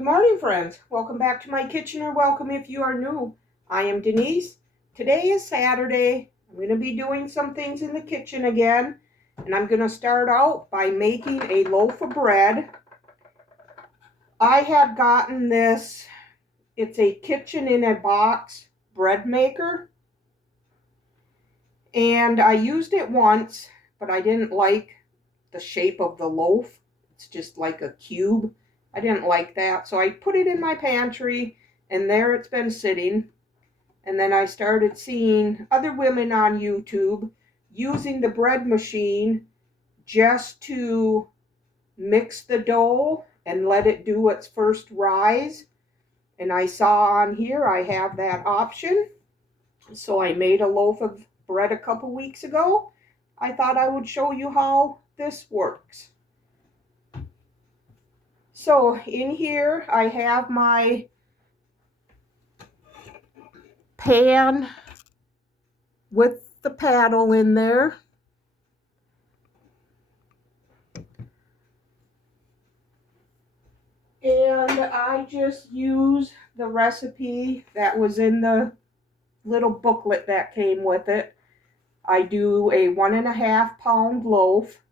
Good morning, friends. Welcome back to my kitchen, or welcome if you are new. I am Denise. Today is Saturday. I'm going to be doing some things in the kitchen again, and I'm going to start out by making a loaf of bread. I have gotten this. It's a kitchen in a box bread maker, and I used it once, but I didn't like the shape of the loaf. It's just like a cube. I didn't like that, so I put it in my pantry, and there it's been sitting. And then I started seeing other women on YouTube using the bread machine just to mix the dough and let it do its first rise. And I saw on here I have that option. So I made a loaf of bread a couple weeks ago. I thought I would show you how this works. So in here I have my pan with the paddle in there. And I just use the recipe that was in the little booklet that came with it. I do a 1.5 pound loaf.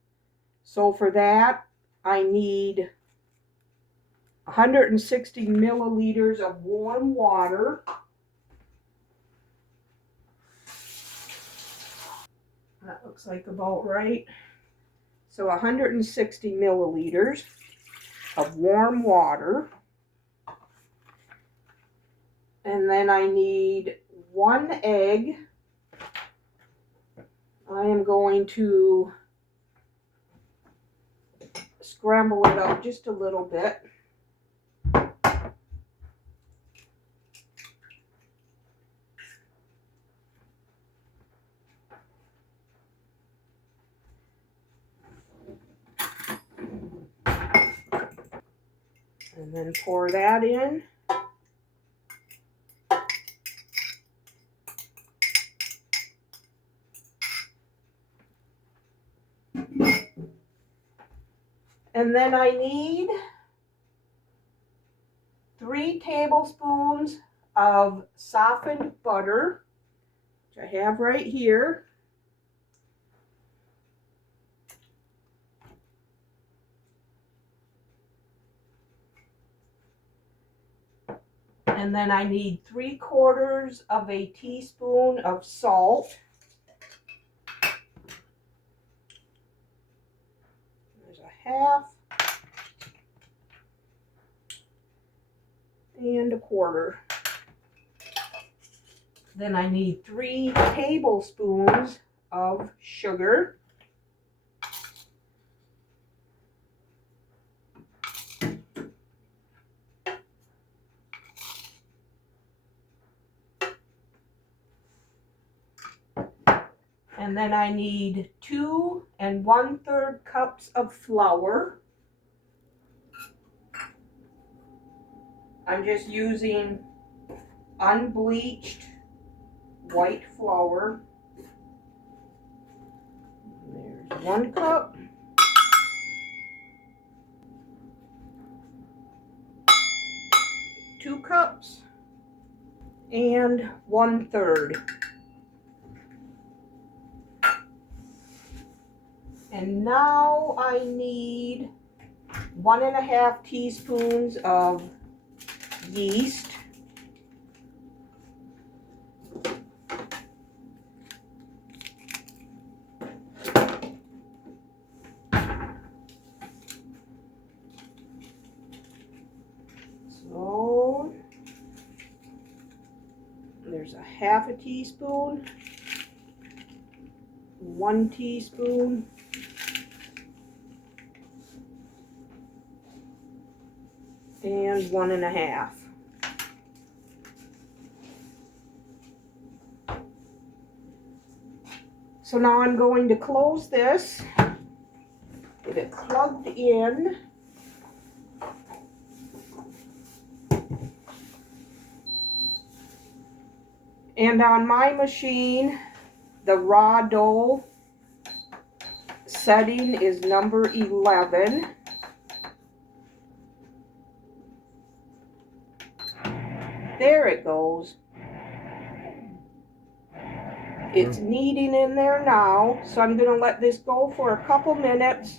So for that, I need 160 milliliters of warm water. That looks like about right. So 160 milliliters of warm water. And then I need 1 egg. I am going to scramble it up just a little bit. And then pour that in. And then I need 3 tablespoons of softened butter, which I have right here. And then I need 3/4 of a teaspoon of salt. There's a half. And 1/4. Then I need 3 tablespoons of sugar. And then I need 2 1/3 cups of flour. I'm just using unbleached white flour. There's 1 cup. 2 cups. And 1/3. And now I need 1.5 teaspoons of yeast. So there's a 1/2 teaspoon, 1 teaspoon, and 1.5. So now I'm going to close this, get it plugged in. And on my machine, the raw dough setting is number 11. There it goes. It's kneading in there now, so I'm going to let this go for a couple minutes,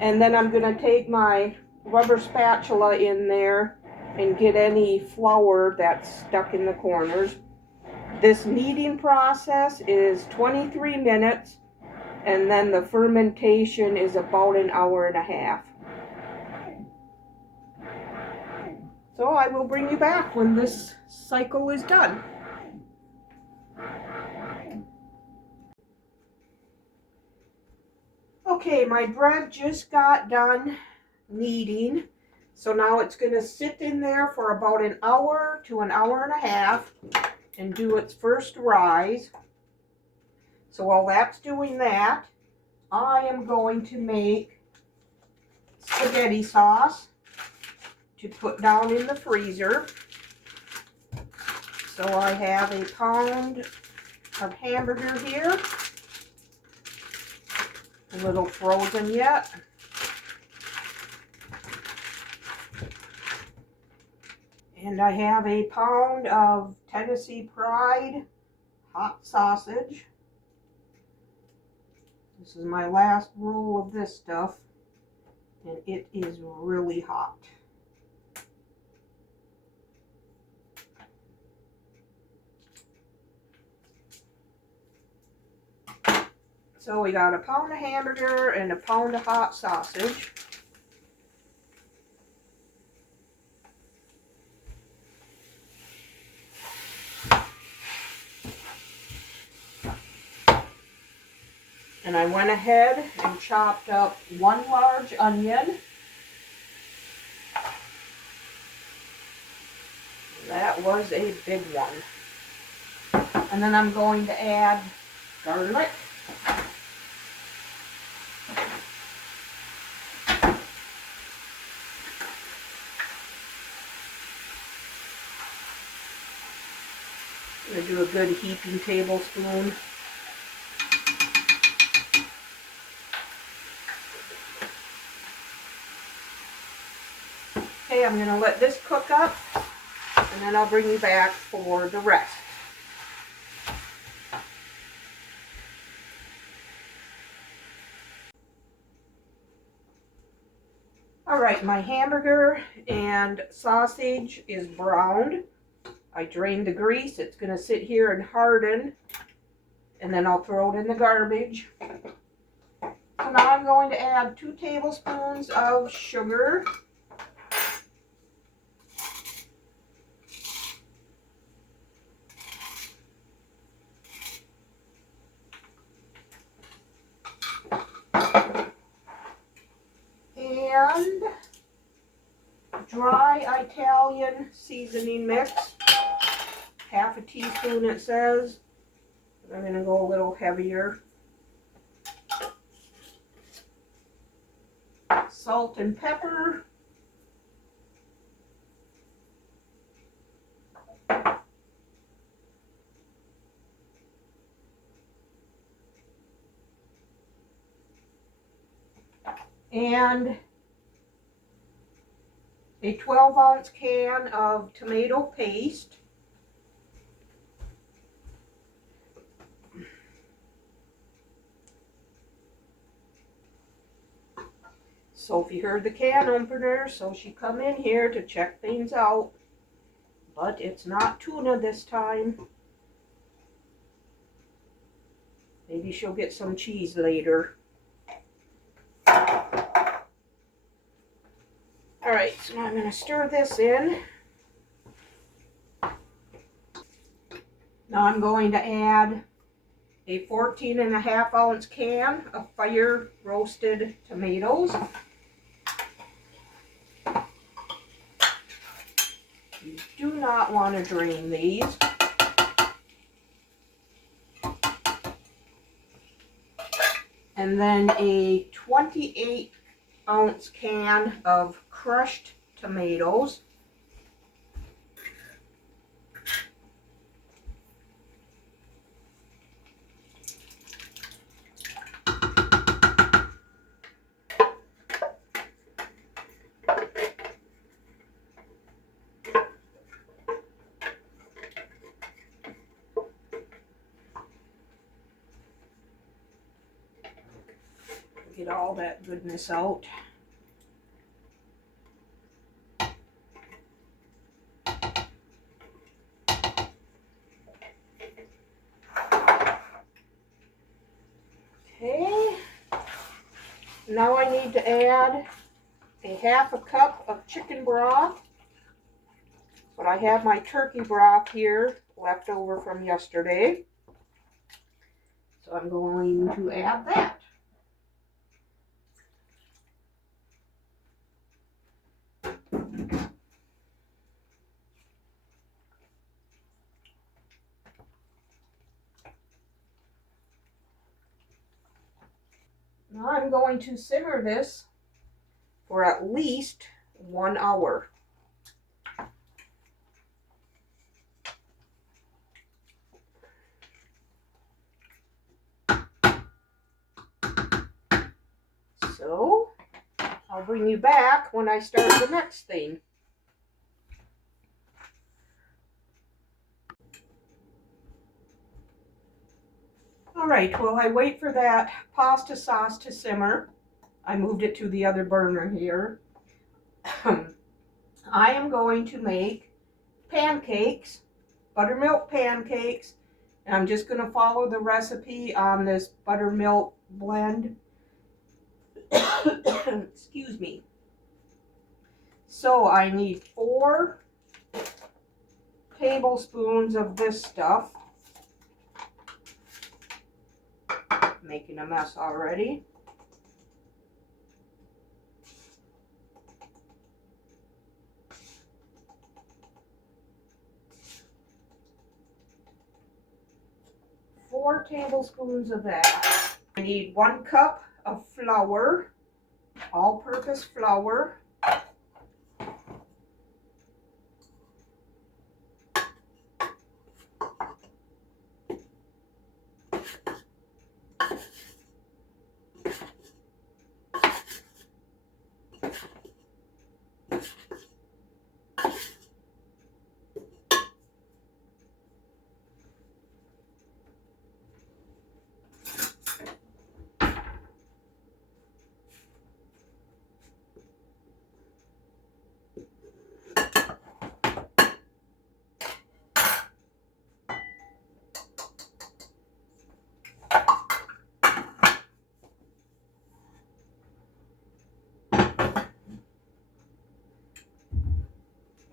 and then I'm going to take my rubber spatula in there and get any flour that's stuck in the corners. This kneading process is 23 minutes, and then the fermentation is about an hour and a half. So I will bring you back when this cycle is done. Okay, my bread just got done kneading. So now it's going to sit in there for about an hour to an hour and a half and do its first rise. So while that's doing that, I am going to make spaghetti sauce to put down in the freezer. So I have a pound of hamburger here, a little frozen yet. And I have a pound of Tennessee Pride hot sausage. This is my last roll of this stuff, and it is really hot. So we got a pound of hamburger and a pound of hot sausage. And I went ahead and chopped up one large onion. That was a big one. And then I'm going to add garlic. I'm going to do a good heaping tablespoon. Okay, I'm going to let this cook up, and then I'll bring you back for the rest. Alright, my hamburger and sausage is browned. I drained the grease. It's going to sit here and harden, and then I'll throw it in the garbage. So now I'm going to add 2 tablespoons of sugar. And dry Italian seasoning mix. Half a teaspoon it says. I'm going to go a little heavier. Salt and pepper. And a 12-ounce can of tomato paste. Sophie heard the can opener, so she come in here to check things out. But it's not tuna this time. Maybe she'll get some cheese later. Alright, so now I'm going to stir this in. Now I'm going to add a 14.5-ounce can of fire roasted tomatoes. You do not want to drain these. And then a 28-ounce can of crushed tomatoes. Get all that goodness out. Okay, now I need to add a 1/2 cup of chicken broth, but I have my turkey broth here left over from yesterday, so I'm going to add that. Now I'm going to simmer this for at least 1 hour. So I'll bring you back when I start the next thing. All right, while I wait for that pasta sauce to simmer, I moved it to the other burner here. I am going to make pancakes, buttermilk pancakes, and I'm just going to follow the recipe on this buttermilk blend. Excuse me. So I need 4 tablespoons of this stuff. Making a mess already. Four tablespoons of that. I need 1 cup of flour, all-purpose flour.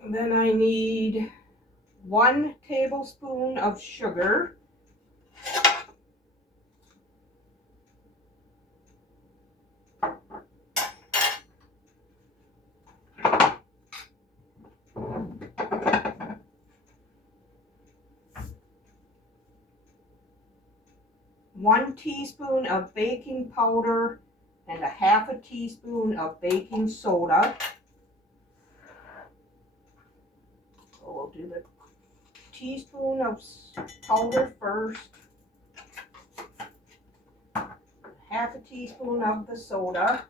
And then I need 1 tablespoon of sugar. One teaspoon of baking powder and 1/2 teaspoon of baking soda. So we'll do the teaspoon of powder first. 1/2 teaspoon of the soda.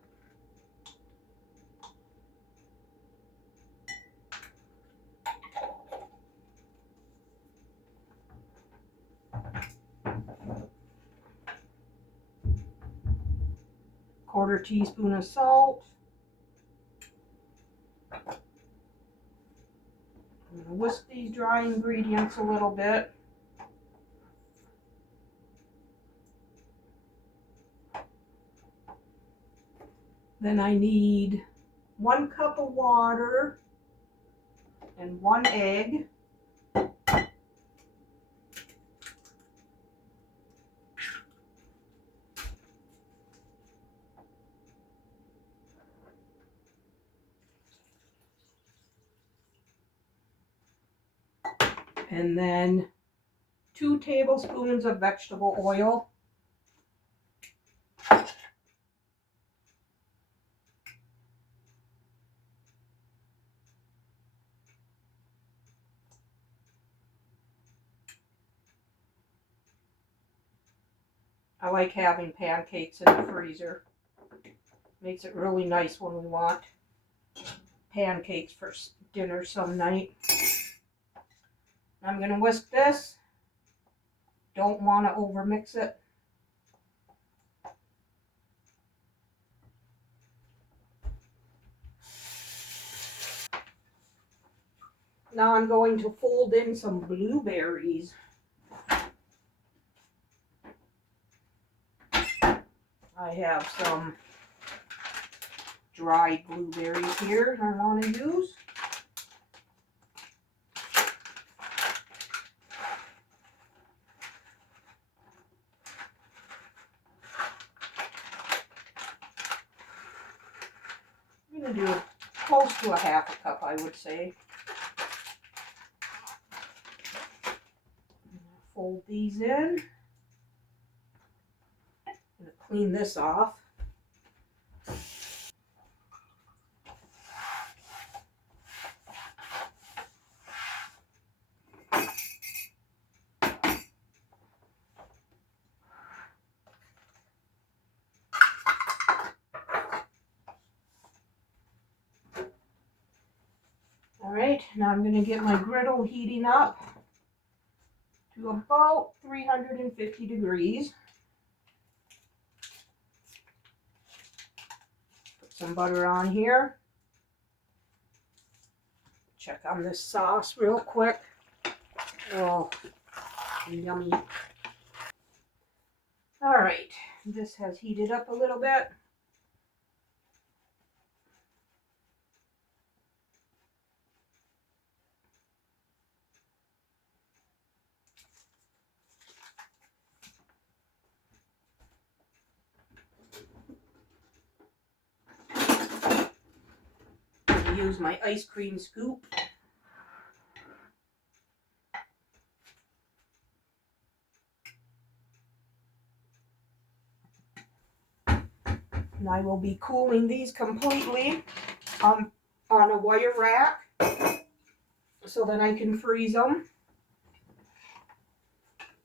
Quarter teaspoon of salt. I'm going to whisk these dry ingredients a little bit. Then I need 1 cup of water and 1 egg. And then 2 tablespoons of vegetable oil. I like having pancakes in the freezer. Makes it really nice when we want pancakes for dinner some night. I'm going to whisk this. Don't want to overmix it. Now I'm going to fold in some blueberries. I have some dried blueberries here I want to use. I'm going to do close to a half a cup, I would say. Fold these in. I'm going to clean this off. Alright, now I'm going to get my griddle heating up to about 350 degrees. Put some butter on here. Check on this sauce real quick. Oh, yummy. Alright, this has heated up a little bit. Use my ice cream scoop. And I will be cooling these completely on a wire rack so that I can freeze them.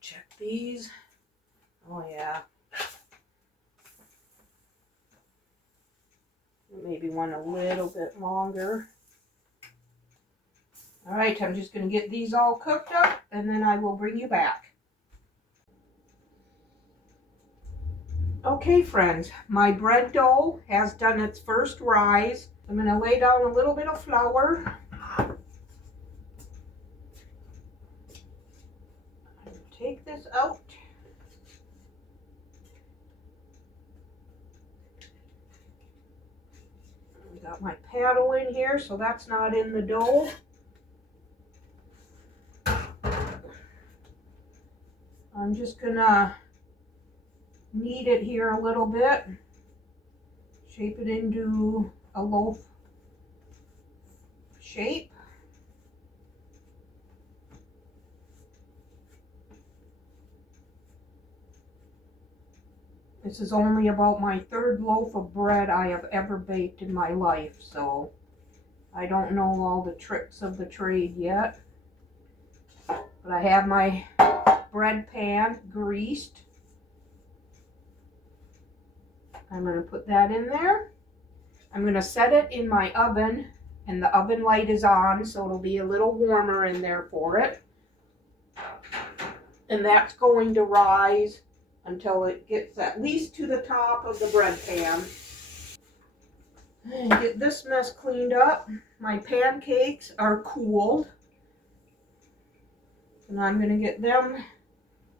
Check these. Oh yeah. Maybe one a little bit longer. Alright, I'm just going to get these all cooked up and then I will bring you back. Okay friends, my bread dough has done its first rise. I'm going to lay down a little bit of flour. Take this out. I got my paddle in here, so that's not in the dough. I'm just gonna knead it here a little bit, shape it into a loaf shape. This is only about my third loaf of bread I have ever baked in my life, so I don't know all the tricks of the trade yet. But I have my bread pan greased. I'm going to put that in there. I'm going to set it in my oven, and the oven light is on, so it'll be a little warmer in there for it. And that's going to rise until it gets at least to the top of the bread pan. And get this mess cleaned up. My pancakes are cooled, and I'm going to get them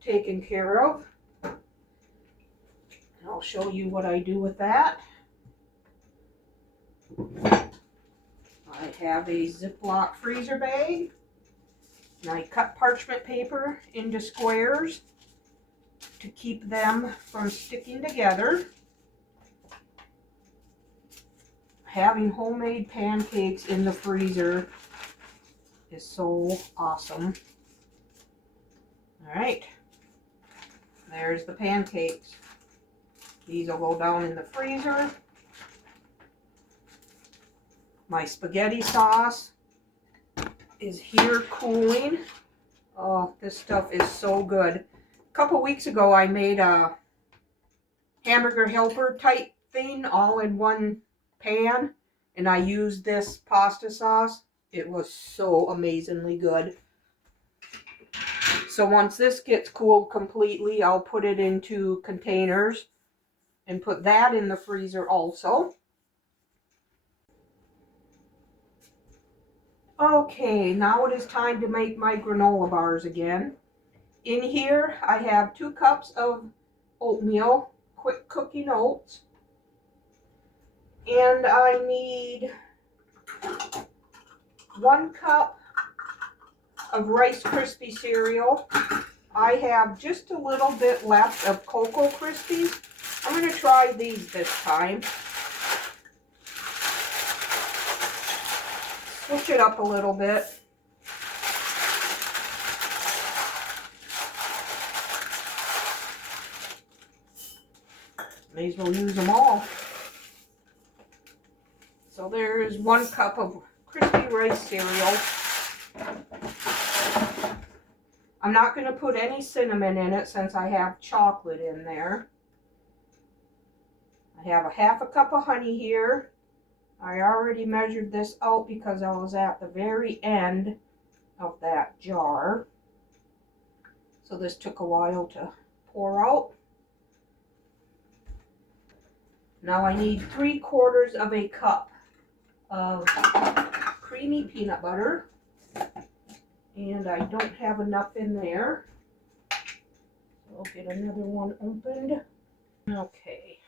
taken care of. And I'll show you what I do with that. I have a Ziploc freezer bag, and I cut parchment paper into squares to keep them from sticking together. Having homemade pancakes in the freezer is so awesome. All right, there's the pancakes. These will go down in the freezer. My spaghetti sauce is here cooling. Oh, this stuff is so good. A couple weeks ago, I made a hamburger helper type thing all in one pan, and I used this pasta sauce. It was so amazingly good. So once this gets cooled completely, I'll put it into containers and put that in the freezer also. Okay, now it is time to make my granola bars again. In here, I have 2 cups of oatmeal, quick cooking oats, and I need 1 cup of Rice Krispie cereal. I have just a little bit left of Cocoa Krispies. I'm going to try these this time. Switch it up a little bit. May as well use them all. So there's 1 cup of crispy rice cereal. I'm not going to put any cinnamon in it since I have chocolate in there. I have a 1/2 cup of honey here. I already measured this out because I was at the very end of that jar. So this took a while to pour out. Now I need 3/4 of a cup of creamy peanut butter. And I don't have enough in there. So I'll get another one opened. Okay.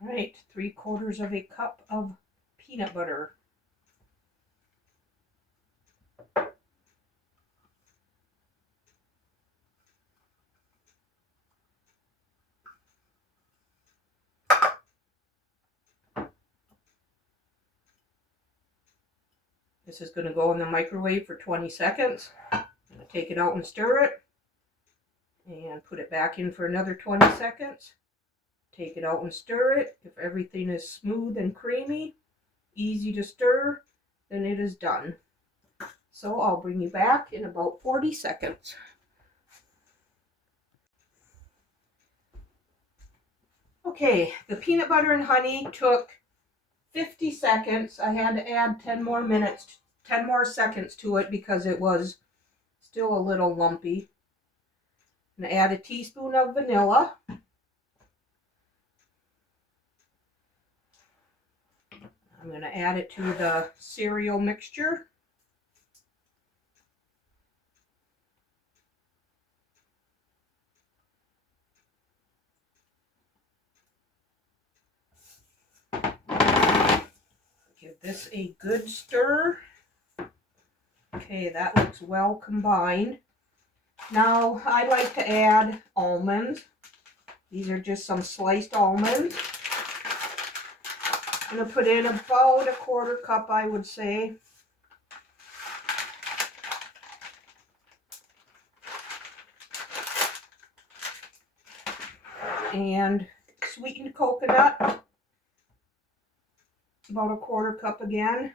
All right, 3/4 of a cup of peanut butter. This is going to go in the microwave for 20 seconds. I'm going to take it out and stir it. And put it back in for another 20 seconds. Take it out and stir it. If everything is smooth and creamy, easy to stir, then it is done. So I'll bring you back in about 40 seconds. Okay, the peanut butter and honey took 50 seconds. I had to add 10 more seconds to it because it was still a little lumpy. I'm going to add a teaspoon of vanilla. I'm going to add it to the cereal mixture. Give this a good stir. Okay, that looks well combined. Now I like to add almonds. These are just some sliced almonds. I'm going to put in about 1/4 cup, I would say. And sweetened coconut, about 1/4 cup again.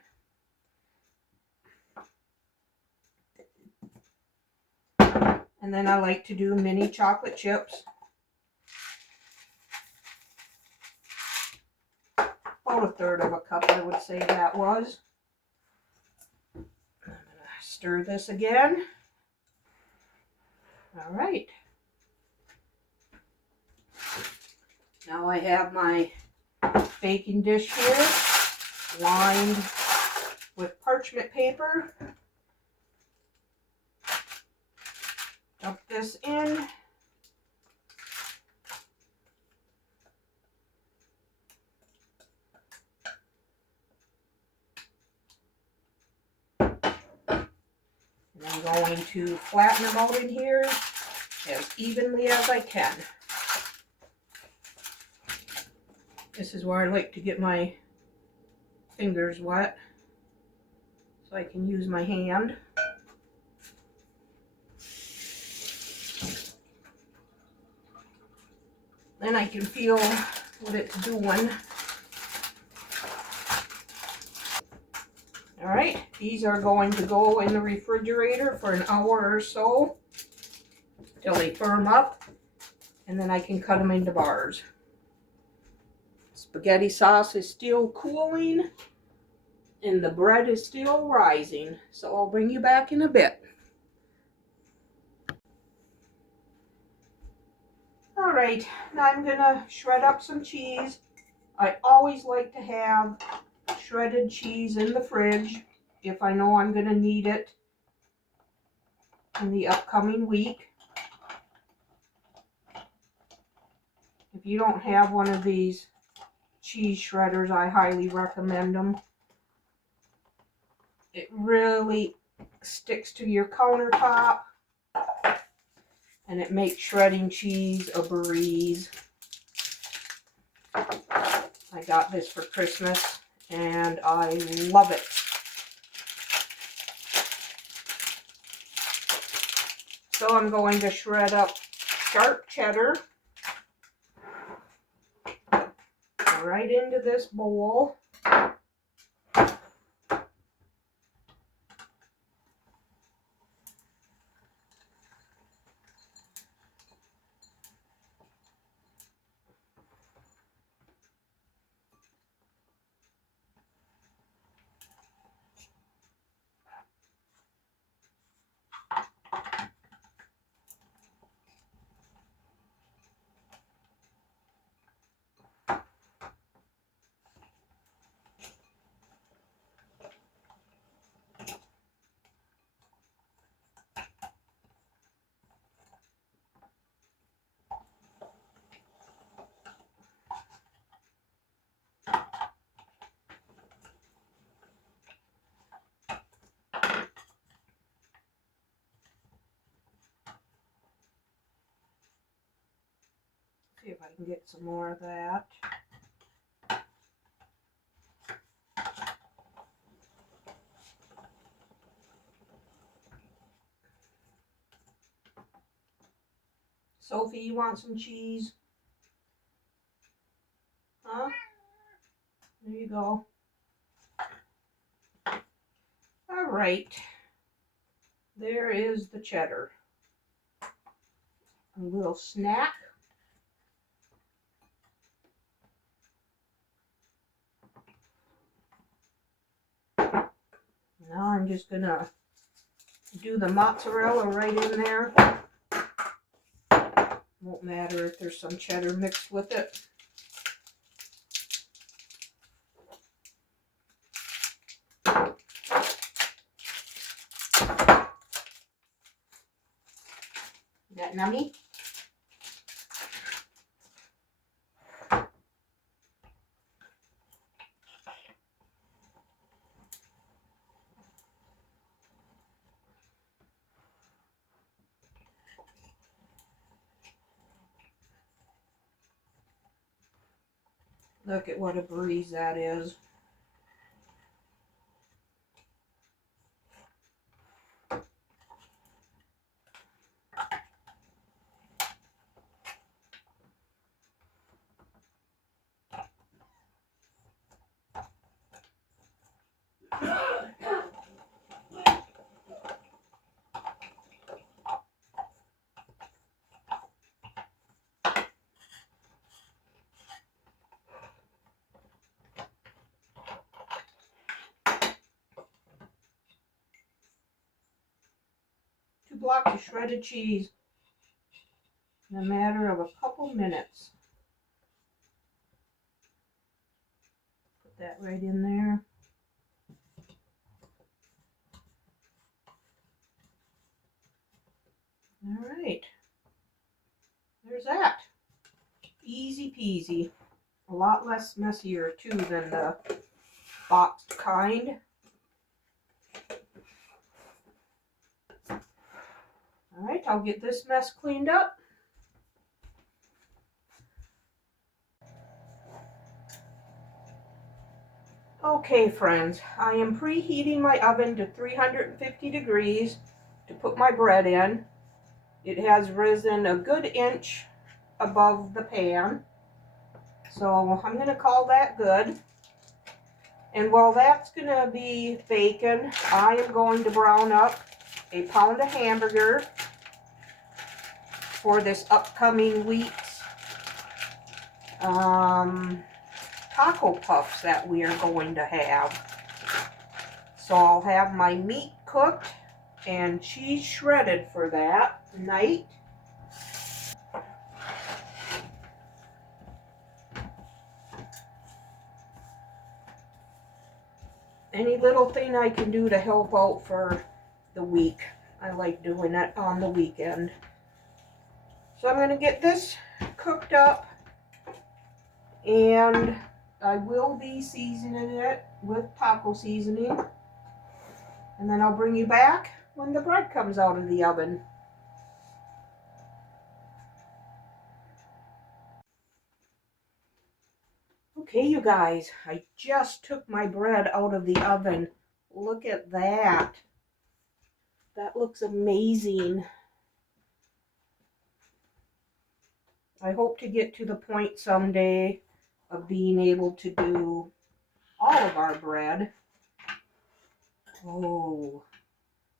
And then I like to do mini chocolate chips. About 1/3 of a cup, I would say that was. I'm going to stir this again. All right. Now I have my baking dish here, lined with parchment paper. Dump this in. And I'm going to flatten them out in here as evenly as I can. This is where I like to get my fingers wet so I can use my hand. Then I can feel what it's doing. All right, these are going to go in the refrigerator for an hour or so till they firm up, and then I can cut them into bars. Spaghetti sauce is still cooling and the bread is still rising, so I'll bring you back in a bit. All right, now I'm gonna shred up some cheese. I always like to have shredded cheese in the fridge if I know I'm gonna need it in the upcoming week. If you don't have one of these cheese shredders, I highly recommend them. It really sticks to your countertop and it makes shredding cheese a breeze. I got this for Christmas and I love it. So I'm going to shred up sharp cheddar right into this bowl. See if I can get some more of that. Sophie, you want some cheese? Huh? There you go. All right. There is the cheddar. A little snack. Now I'm just gonna do the mozzarella right in there. Won't matter if there's some cheddar mixed with it. Is that nummy? Look at what a breeze that is. Two blocks of shredded cheese in a matter of a couple minutes. Put that right in there. All right. There's that. Easy peasy. A lot less messier too than the boxed kind. All right, I'll get this mess cleaned up. Okay, friends, I am preheating my oven to 350 degrees to put my bread in. It has risen a good inch above the pan, so I'm going to call that good. And while that's going to be baking, I am going to brown up a pound of hamburger for this upcoming week's taco puffs that we are going to have. So I'll have my meat cooked and cheese shredded for that night. any little thing I can do to help out for the week. I like doing it on the weekend. So I'm going to get this cooked up, and I will be seasoning it with taco seasoning. And then I'll bring you back when the bread comes out of the oven. Okay, you guys, I just took my bread out of the oven. Look at that. That looks amazing. I hope to get to the point someday of being able to do all of our bread. Oh,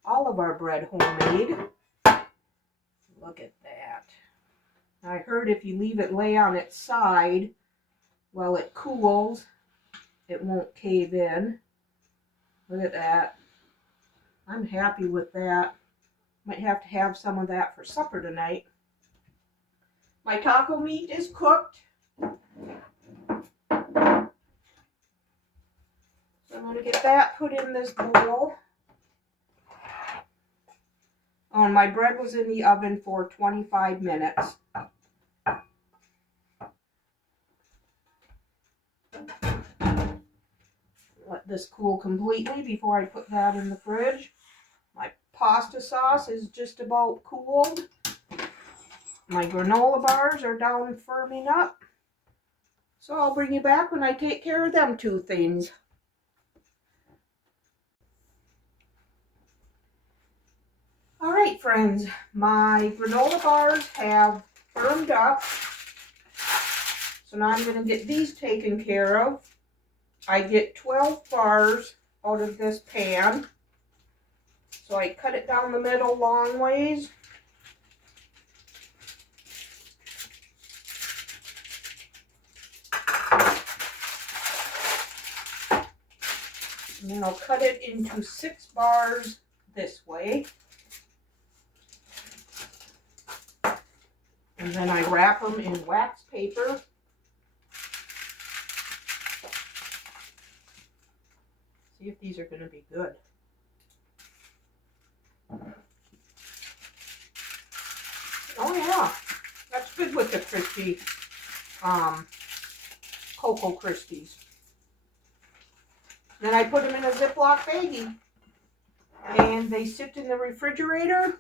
all of our bread homemade. Look at that. I heard if you leave it lay on its side while it cools, it won't cave in. Look at that. I'm happy with that. Might have to have some of that for supper tonight. My taco meat is cooked. So I'm going to get that put in this bowl. Oh, and my bread was in the oven for 25 minutes. Let this cool completely before I put that in the fridge. My pasta sauce is just about cooled. My granola bars are down firming up. So I'll bring you back when I take care of them two things. All right, friends, my granola bars have firmed up. So now I'm going to get these taken care of. I get 12 bars out of this pan. So I cut it down the middle long ways. And then I'll cut it into 6 bars this way. And then I wrap them in wax paper. See if these are going to be good. Oh yeah, that's good with the crispy Cocoa Krispies. Then I put them in a Ziploc baggie, and they sit in the refrigerator.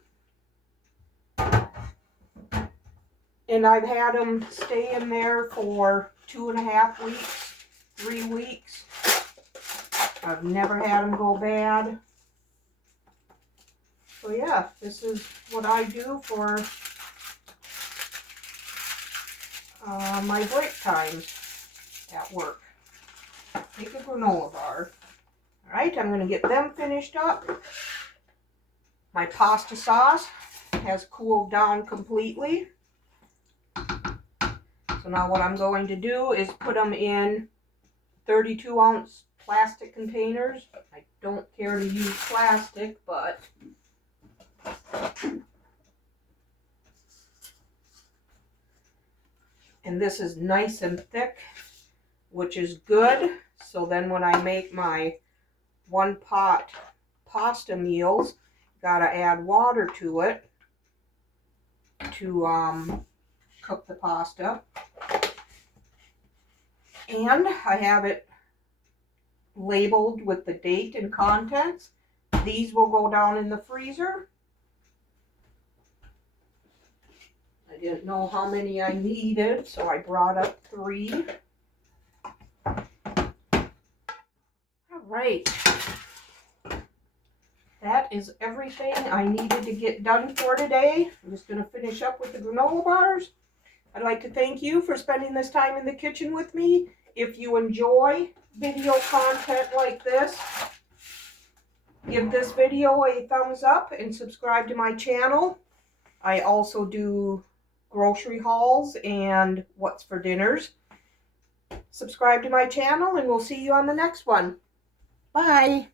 And I've had them stay in there for 2.5 weeks, 3 weeks. I've never had them go bad. So yeah, this is what I do for my break times at work. Take a granola bar. All right, I'm going to get them finished up. My pasta sauce has cooled down completely. So now what I'm going to do is put them in 32-ounce plastic containers. I don't care to use plastic, but and this is nice and thick, which is good. So then when I make my 1-pot pasta meals, gotta add water to it to cook the pasta. And I have it labeled with the date and contents. These will go down in the freezer. I didn't know how many I needed, so I brought up 3. All right. That is everything I needed to get done for today. I'm just going to finish up with the granola bars. I'd like to thank you for spending this time in the kitchen with me. If you enjoy video content like this, give this video a thumbs up and subscribe to my channel. I also do grocery hauls and what's for dinners. Subscribe to my channel and we'll see you on the next one. Bye.